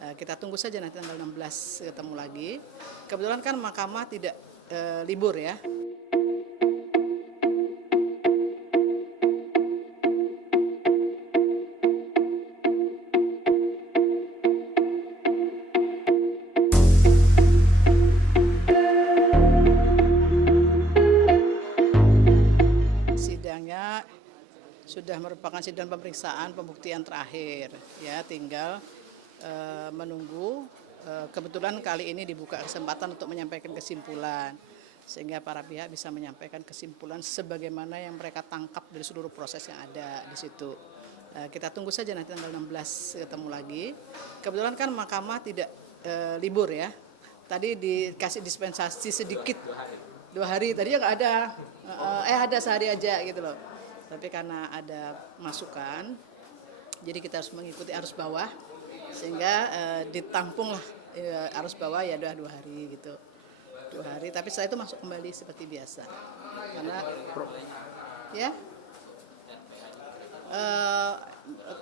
Kita tunggu saja nanti tanggal 16 ketemu lagi. Kebetulan kan Mahkamah tidak libur ya. Sidangnya sudah merupakan sidang pemeriksaan pembuktian terakhir ya, tinggal menunggu. Kebetulan kali ini dibuka kesempatan untuk menyampaikan kesimpulan sehingga para pihak bisa menyampaikan kesimpulan sebagaimana yang mereka tangkap dari seluruh proses yang ada di situ. Kita tunggu saja nanti tanggal 16 ketemu lagi. Kebetulan kan Mahkamah tidak libur ya. Tadi dikasih dispensasi sedikit 2 hari, tadi nggak ada, ada sehari aja gitu loh. Tapi karena ada masukan, jadi kita harus mengikuti arus bawah, sehingga ditampung lah arus bawah ya udah 2 hari gitu. 2 hari, tapi setelah itu masuk kembali seperti biasa.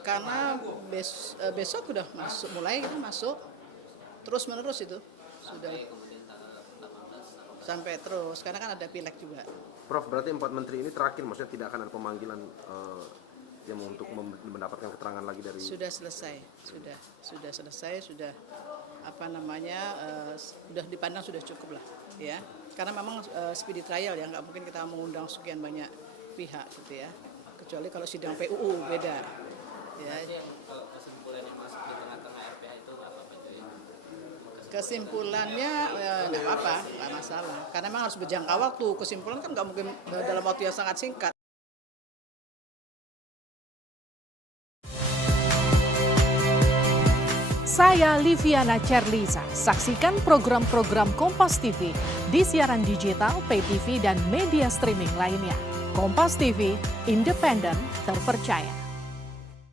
Karena besok udah mulai kita masuk, terus menerus itu sudah sampai terus, karena kan ada pileg juga. Prof, berarti 4 menteri ini terakhir, maksudnya tidak akan ada pemanggilan yang untuk mendapatkan keterangan lagi dari... Sudah selesai, sudah sudah dipandang sudah cukup lah ya. Karena memang speedy trial ya, nggak mungkin kita mengundang sekian banyak pihak gitu ya. Kecuali kalau sidang PUU beda. Ya. Kesimpulannya masuk di tengah-tengah RPH itu apa Pak? Kesimpulannya nggak apa-apa, nggak masalah. Karena memang harus berjangka waktu. Kesimpulan kan nggak mungkin dalam waktu yang sangat singkat. Saya Liviana Cerlisa. Saksikan program-program Kompas TV di siaran digital, pay TV, dan media streaming lainnya. Kompas TV, independen, terpercaya.